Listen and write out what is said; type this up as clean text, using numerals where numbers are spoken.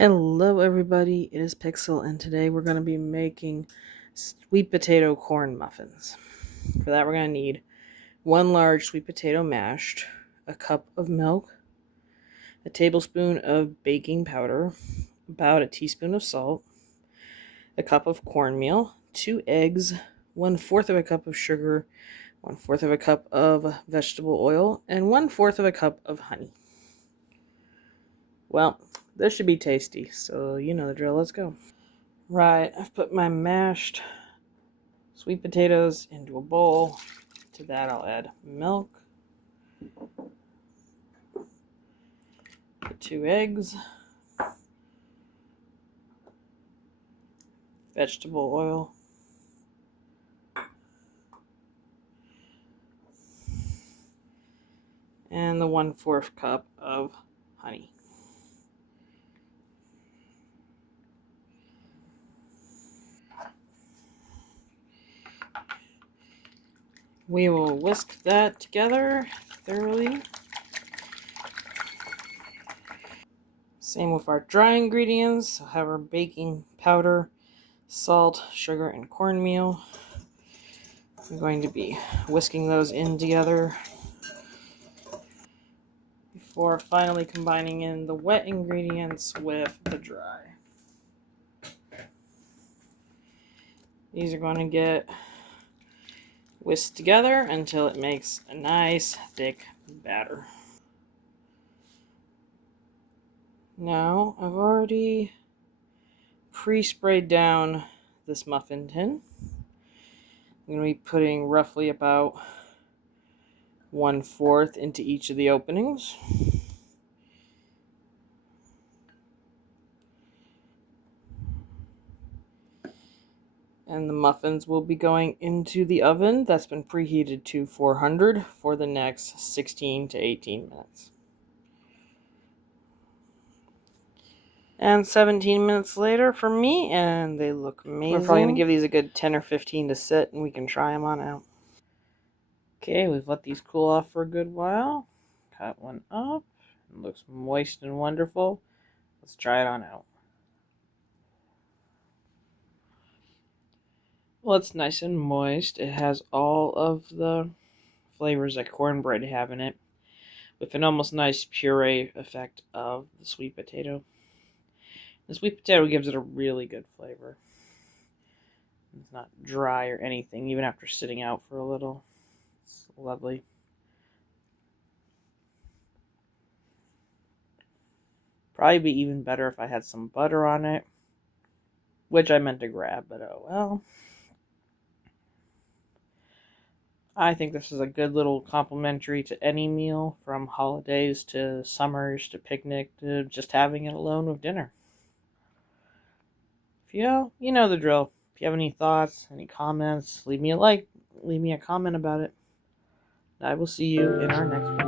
Hello everybody, it is Pixel and today we're going to be making sweet potato corn muffins. For that we're going to need 1 large sweet potato mashed, a cup of milk, a tablespoon of baking powder, about a teaspoon of salt, a cup of cornmeal, 2 eggs, 1/4 of a cup of sugar, 1/4 of a cup of vegetable oil, and 1/4 of a cup of honey. Well, this should be tasty, so you know the drill. Let's go. Right, I've put my mashed sweet potatoes into a bowl. To that I'll add milk, the 2 eggs, vegetable oil, and the 1/4 cup of honey. We will whisk that together thoroughly. Same with our dry ingredients. I'll have our baking powder, salt, sugar, and cornmeal. I'm going to be whisking those in together before finally combining in the wet ingredients with the dry. These are going to get whisked together until it makes a nice thick batter. Now I've already pre-sprayed down this muffin tin. I'm going to be putting roughly about 1/4 into each of the openings. And the muffins will be going into the oven that's been preheated to 400 for the next 16 to 18 minutes. And 17 minutes later for me, and they look amazing. We're probably going to give these a good 10 or 15 to sit, and we can try them on out. Okay, we've let these cool off for a good while. Cut one up. It looks moist and wonderful. Let's try it on out. Well, it's nice and moist. It has all of the flavors that cornbread have in it, with an almost nice puree effect of the sweet potato. The sweet potato gives it a really good flavor. It's not dry or anything, even after sitting out for a little. It's lovely. Probably be even better if I had some butter on it, which I meant to grab, but oh well. I think this is a good little complimentary to any meal, from holidays to summers to picnic to just having it alone with dinner. If you know the drill. If you have any thoughts, any comments, leave me a like, leave me a comment about it. I will see you in our next video.